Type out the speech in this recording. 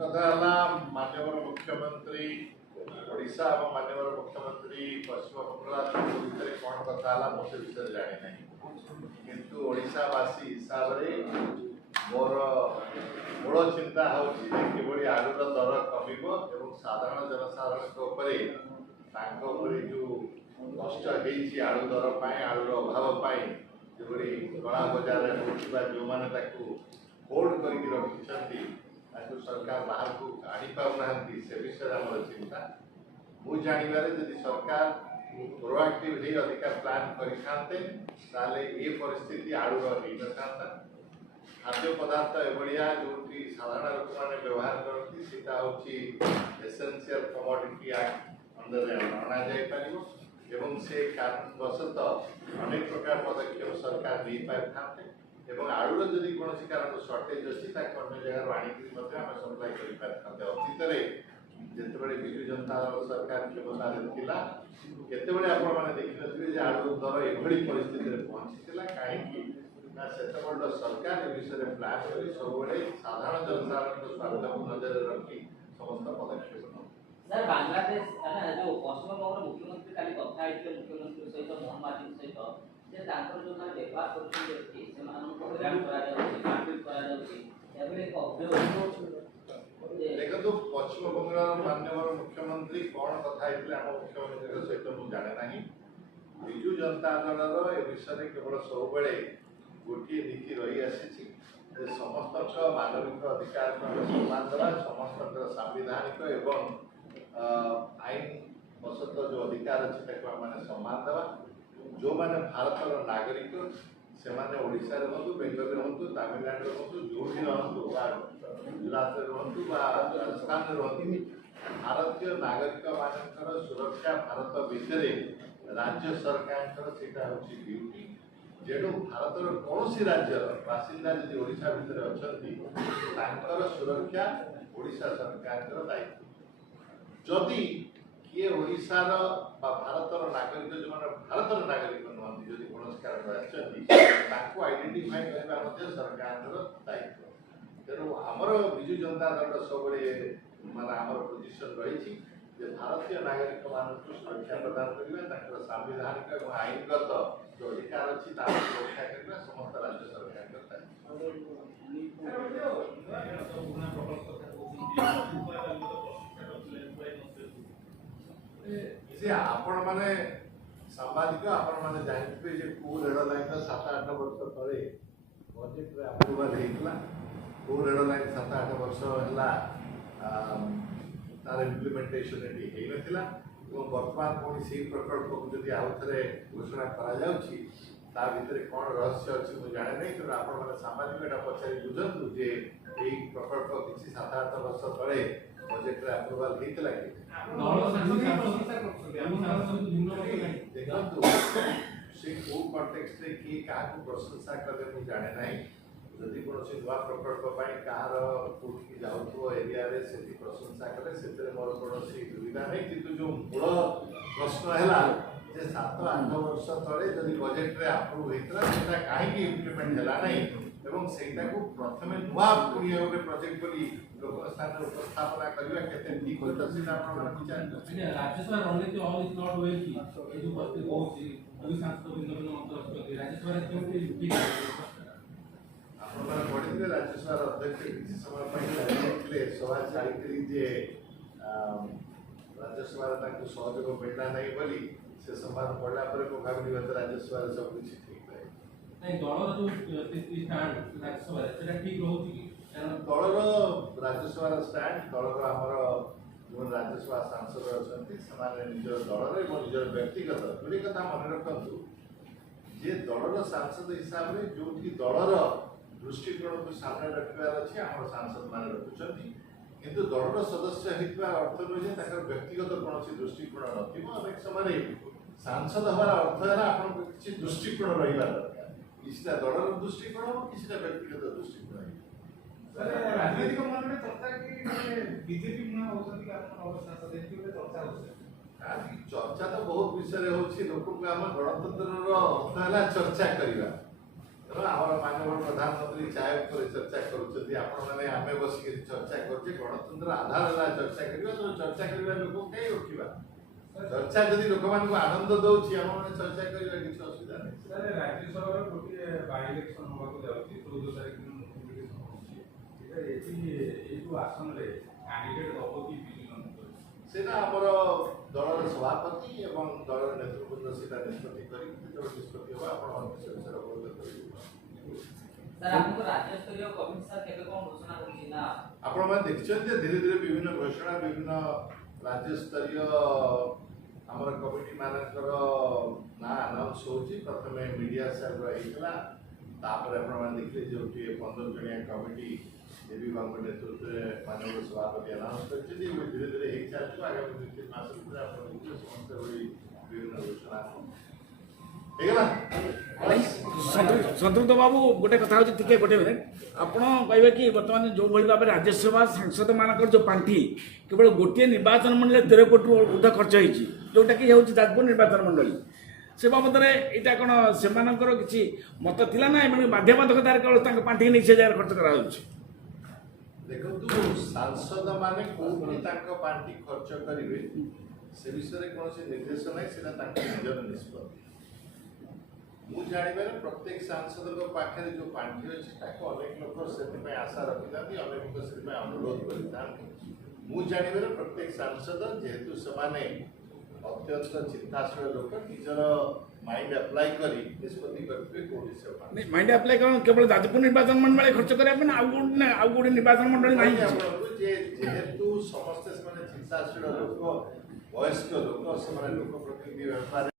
କଥା ହେଲା ମାନ୍ୟବର ମୁଖ୍ୟମନ୍ତ୍ରୀ ଓଡ଼ିଶା ଏବଂ ମାନ୍ୟବର ମୁଖ୍ୟମନ୍ତ୍ରୀ ପଶ୍ଚିମବଙ୍ଗ ଭିତରେ କ'ଣ କଥା ହେଲା ମୁଁ ସେ ବିଷୟରେ ଜାଣିନାହିଁ, କିନ୍ତୁ ଓଡ଼ିଶାବାସୀ ହିସାବରେ ମୋର ମୂଳ ଚିନ୍ତା ହେଉଛି ଯେ କିଭଳି ଆଳୁର ଦର କମିବ ଏବଂ ସାଧାରଣ ଜନସାଧାରଣଙ୍କ ଉପରେ ତାଙ୍କ ଉପରେ ଯେଉଁ କଷ୍ଟ ହେଇଛି ଆଳୁ ଦର ପାଇଁ, ଆଳୁର ଅଭାବ ପାଇଁ, ଯେଭଳି କଳା ବଜାରରେ ହେଉଥିବା ଯେଉଁମାନେ ତାକୁ ହୋଲ୍ଡ କରିକି ରଖିଛନ୍ତି ତାକୁ ସରକାର ବାହାରକୁ ଆଣିପାରୁନାହାନ୍ତି, ସେ ବିଷୟରେ ଆମର ଚିନ୍ତା। ମୁଁ ଜାଣିବାରେ ଯଦି ସରକାର ପ୍ରୋଆକ୍ଟିଭ ହେଇ ଅଧିକା ପ୍ଲାନ୍ କରିଥାନ୍ତେ ତାହେଲେ ଏ ପରିସ୍ଥିତି ଆଳୁର ହେଇନଥାନ୍ତା। ଖାଦ୍ୟ ପଦାର୍ଥ ଏଭଳିଆ ଯେଉଁଠି ସାଧାରଣ ଲୋକମାନେ ବ୍ୟବହାର କରନ୍ତି ସେଇଟା ହେଉଛି ଏସେନ୍ସିଆଲ କମୋଡିଟି ଆକ୍ଟ ଅଣ୍ଡରରେ ଅଣାଯାଇପାରିବ ଏବଂ ସେ କାରଣବଶତଃ ଅନେକ ପ୍ରକାର ପଦକ୍ଷେପ ସରକାର ନେଇପାରିଥାନ୍ତେ ଏବଂ ଆଳୁର ଯଦି କୌଣସି କାରଣରୁ ସର୍ଟେଜ ଅଛି ତାକୁ ଅନ୍ୟ ଜାଗାରୁ ଆଣିକି ମଧ୍ୟ ଆମେ ସପ୍ଲାଏ କରିପାରିଥାନ୍ତେ। ଅତୀତରେ ଯେତେବେଳେ ବିଜୁ ଜନତା ଦଳ ସରକାର କ୍ଷମତାରେ ଥିଲା କେତେବେଳେ ଆପଣମାନେ ଦେଖିନଥିବେ ଯେ ଆଳୁ ଦର ଏଭଳି ପରିସ୍ଥିତିରେ ପହଞ୍ଚିଥିଲା। କାହିଁକି ନା ସେତେବେଳେ ସରକାର ଏ ବିଷୟରେ ପ୍ଲାନ୍ କରି ସବୁବେଳେ ସାଧାରଣ ଜନସାଧାରଣଙ୍କ ସ୍ୱାର୍ଥକୁ ନଜରରେ ରଖି ସମସ୍ତ ପଦକ୍ଷେପ ନେଉ। सर बांग्लादेश जो पश्चिमबंग मुख्यमंत्री काली कथा मुख्यमंत्री सहित मोहन मार्टिन सहित जे तांकर जो माने व्यवहार करछन से मानको हैरान करा जाउछि, मारपीट करा जाउछि, एबे एक अभियोग देखो पश्चिमबंग माननीय मुख्यमंत्री कौन कथा आम मुख्यमंत्री सहित मुझे जाने ना। विजु जनता दल ए विषय केवल सब गोटे नीति रही आसी समस्त मानविक अधिकार सम्मान देवा, समस्त सांविधानिक एवं आईन बसत जो अधिकार अच्छे आम सम्मान देवा। जो मैंने भारतर नागरिक से ओडिशा रुँ, बेंगल रुँ, तमिलनाडु रुँ, जो भी रुँ, गुजरात रुँ, राजस्थान रुँ, भारतीय नागरिक मान सुरक्षा भारत भितर राज्य सरकार ड्यूटी। जेणु भारतर कौन राज्य बासिंदा जदि ओडिशा भितर अच्छा सुरक्षा ओडिशा सरकार दायित्व। जदि किए ओडिशार भारतर नागरिक जो मैंने भारतर नागरिक नुहति जदि कौन कारण आइडेंटिफाई करने सरकार दायित्व। तेणु आमर विजु जनता दल सब माने आमर पोजिशन रही भारतीय नागरिक मानक सुरक्षा प्रदान करने सांविधानिक और आईनगत जो अधिकार अच्छी सुरक्षा करने समस्त राज्य सरकार आपण माने सांबादिक आपण माने जानते जे को रेल लाइन 7-8 वर्ष तले बजेट रे अप्रूवल हेतला। को रेल लाइन 7-8 वर्ष हला तार इम्प्लीमेंटेशन एटी हे नथिला और वर्तमान कोनी से प्रकल्प को जदि आउ थरे घोषणा करा जाउची ता भितर कोन रहस्य अछि मु जाने नै। तो आपण माने सामाजिक एटा पछारी बुझंतु जे एई प्रकल्प किछि 7-8 वर्ष तले बजेट रे अप्रूवल हेतला कि देखंतु से को कॉन्टेक्स्ट रे की का को प्रशंसा करे मु जाने नै। जदि कौन नुआ प्रकल्प कहार कौटी जाऊँ एरिया से प्रशंसा कले से मोर कौन दुविधा नहीं, किंतु जो मूल प्रश्न है 7-8 वर्ष तले जदि बजेट रे अप्रूव होता कहीं इम्प्लीमेंट है ना से प्रथम नुआ पुणी गोटे प्रोजेक्ट बोली लोक स्थान उपस्थापना करवा केते ठीक होता से विचार राज्यसभा रणनीति ऑल इज नॉट वेल की ए जो बस्ती होची अभी सांसद भिन्न भिन्न मंत्र रखते राज्यसभा केमती आप पढ़े राज्यसभा अध्यक्ष किसी समय सभा छाड़ी जे राज्यसभा सहयोग मिलना नहीं बोली से संवाद पढ़ला को भावी राज्यसभा सब कुछ ठीक रहे नहीं दलर जो स्टैंड राज्यसभा सेटा ठीक रहउची कि दलर राज्यसभा स्टैंड दलर आमर जो राज्यसभा सांसद अच्छा निजर दलर और निजर व्यक्तिगत गोटे कथा मन रखु जे दलर सांसद हिसाब से जो दलर दृष्टिकोण को सामने रखार अच्छे आम सांसद मान रखुंट किंतु दलर सदस्य होता अर्थ नुहे व्यक्तिगत कौन दृष्टिकोण नक समय सांसद हमार अर्थ है आप किसी दृष्टिकोण रहा दरकार किसी दलर दृष्टिकोण किसी व्यक्तिगत दृष्टिकोण राजनीतिक मन में चर्चा की बीजेपी चर्चा तो बहुत विषय हो लोक आम गणतंत्र अर्थ है चर्चा करवा ତେଣୁ ଆମର ମାନ୍ୟବର ପ୍ରଧାନମନ୍ତ୍ରୀ ଚାୟ ଉପରେ ଚର୍ଚ୍ଚା କରୁଛନ୍ତି, ଆପଣମାନେ ଆମେ ବସିକରି ଚର୍ଚ୍ଚା କରୁଛେ, ଗଣତନ୍ତ୍ର ଆଧାର ହେଲା ଚର୍ଚ୍ଚା କରିବା, ତେଣୁ ଚର୍ଚ୍ଚା କରିବା ଲୋକ କାହିଁ ରୋକିବା? ଚର୍ଚ୍ଚା ଯଦି ଲୋକମାନଙ୍କୁ ଆନନ୍ଦ ଦଉଛି, ଆମମାନେ ଚର୍ଚ୍ଚା କରିବା କିଛି ଅସୁବିଧା ନାହିଁ। ସାର୍ ରାଜ୍ୟସଭାର ଗୋଟିଏ ବାଇ ଇଲେକ୍ସନ ହେବାକୁ ଯାଉଛି 14 ତାରିଖ ଦିନ ନୋଟିଫିକେସନ ହେଉଛି। ଏଠି ଏଇ ଯୋଉ ଆସନରେ କ୍ୟାଣ୍ଡିଡେଟ୍ ହବ କି ବିଜୁ ଜନତା ଦଳ? ସେଇଟା ଆମର ଦଳର ସଭାପତି ଏବଂ ଦଳର ନେତୃବୃନ୍ଦ ସେଇଟା ନିଷ୍ପତ୍ତି କରିବେ, ଯେତେବେଳେ ନିଷ୍ପତ୍ତି ହେବ ଆପଣ ସେ ବିଷୟରେ ଅବଗତ କରିବେ। ସାର୍ ଆପଣଙ୍କ ରାଜ୍ୟସ୍ତରୀୟ କମିଟି ସାର୍ କେବେ କ'ଣ ଘୋଷଣା କରିଛି ନା? ଆପଣମାନେ ଦେଖିଛନ୍ତି ଯେ ଧୀରେ ଧୀରେ ବିଭିନ୍ନ ଘୋଷଣା ବିଭିନ୍ନ ରାଜ୍ୟସ୍ତରୀୟ ଆମର କମିଟି ମାନଙ୍କର ନାଁ ଆନାଉନ୍ସ ହେଉଛି। ପ୍ରଥମେ ମିଡ଼ିଆ ସାହେବର ହେଇଥିଲା, ତାପରେ ଆପଣମାନେ ଦେଖିଲେ ଯେଉଁଠି 15 ଜଣିଆ କମିଟି ଦେବୀ ବାବୁଙ୍କ ନେତୃତ୍ୱରେ ମାନ୍ୟବର ସଭାପତି ଆନାଉନ୍ସ କରିଛନ୍ତି। ଏବେ ଧୀରେ ଧୀରେ ହେଇ ଚାଲିଥିବ, ଆଗାମୀ 2-3 ମାସ ଭିତରେ ଆପଣ ଦେଖିବେ ସମସ୍ତେ ଭଳି ବିଭିନ୍ନ ଘୋଷଣା ହେଇଗଲା। ସନ୍ତୁଷ୍ଟ ବାବୁ ଗୋଟେ କଥା ହଉଛି ଟିକେ ଗୋଟେ ମିନିଟ୍ ଆପଣ କହିବେ କି ବର୍ତ୍ତମାନ ଯେଉଁଭଳି ଭାବରେ ରାଜ୍ୟସଭା ସାଂସଦମାନଙ୍କର ଯେଉଁ ପାଣ୍ଠି କେବଳ ଗୋଟିଏ ନିର୍ବାଚନ ମଣ୍ଡଳୀରେ 13 କୋଟି ଉର୍ଦ୍ଧ୍ୱ ଖର୍ଚ୍ଚ ହେଇଛି, ଯେଉଁଟାକି ହେଉଛି ଯାଜପୁର ନିର୍ବାଚନ ମଣ୍ଡଳୀ, ସେ ବାବଦରେ ଏଇଟା କ'ଣ ସେମାନଙ୍କର କିଛି ମତ ଥିଲା ନା ଏମାନେ ବାଧ୍ୟବାଧକତାରେ କେବଳ ତାଙ୍କ ପାଣ୍ଠିକି ନେଇ ସେ ଜାଗାରେ ଖର୍ଚ୍ଚ କରାଯାଉଛି? ଦେଖନ୍ତୁ, ସାଂସଦମାନେ କୋଉଠି ତାଙ୍କ ପାଣ୍ଠି ଖର୍ଚ୍ଚ କରିବେ ସେ ବିଷୟରେ କୌଣସି ନିର୍ଦ୍ଦେଶ ନାହିଁ, ସେଟା ତାଙ୍କ ନିଜର ନିଷ୍ପତ୍ତି। ମୁଁ ଜାଣିବାରେ ପ୍ରତ୍ୟେକ ସାଂସଦଙ୍କ ପାଖରେ ଯେଉଁ ପାଣ୍ଠି ଅଛି ତାକୁ ଅନେକ ଲୋକ ସେଥିପାଇଁ ଆଶା ରଖିଥାନ୍ତି, ଅନେକ ଲୋକ ସେଥିପାଇଁ ଅନୁରୋଧ କରିଥାନ୍ତି। ମୁଁ ଜାଣିବାରେ ପ୍ରତ୍ୟେକ ସାଂସଦ ଯେହେତୁ ସେମାନେ ଅତ୍ୟନ୍ତ ଚିନ୍ତାଶୀଳ ଲୋକ, ନିଜର ମାଇଣ୍ଡ ଆପ୍ଲାଏ କରି ନିଷ୍ପତ୍ତି କରିଥିବେ କୋଉଠି ସେ ପାଣ୍ଠି। ମାଇଣ୍ଡ ଆପ୍ଲାଏ କ'ଣ କେବଳ ଯାଜପୁର ନିର୍ବାଚନ ମଣ୍ଡଳୀ ଖର୍ଚ୍ଚ କରିବା ପାଇଁ ନା ଆଉ ଗୋଟେ ନିର୍ବାଚନ ମଣ୍ଡଳୀ ନାହିଁ? ଆପଣଙ୍କୁ ଯେ ଯେହେତୁ ସମସ୍ତେ ସେମାନେ ଚିନ୍ତାଶୀଳ ଲୋକ, ବୟସ୍କ ଲୋକ, ସେମାନେ ଲୋକ ପ୍ରତିନିଧି ବ୍ୟବହାର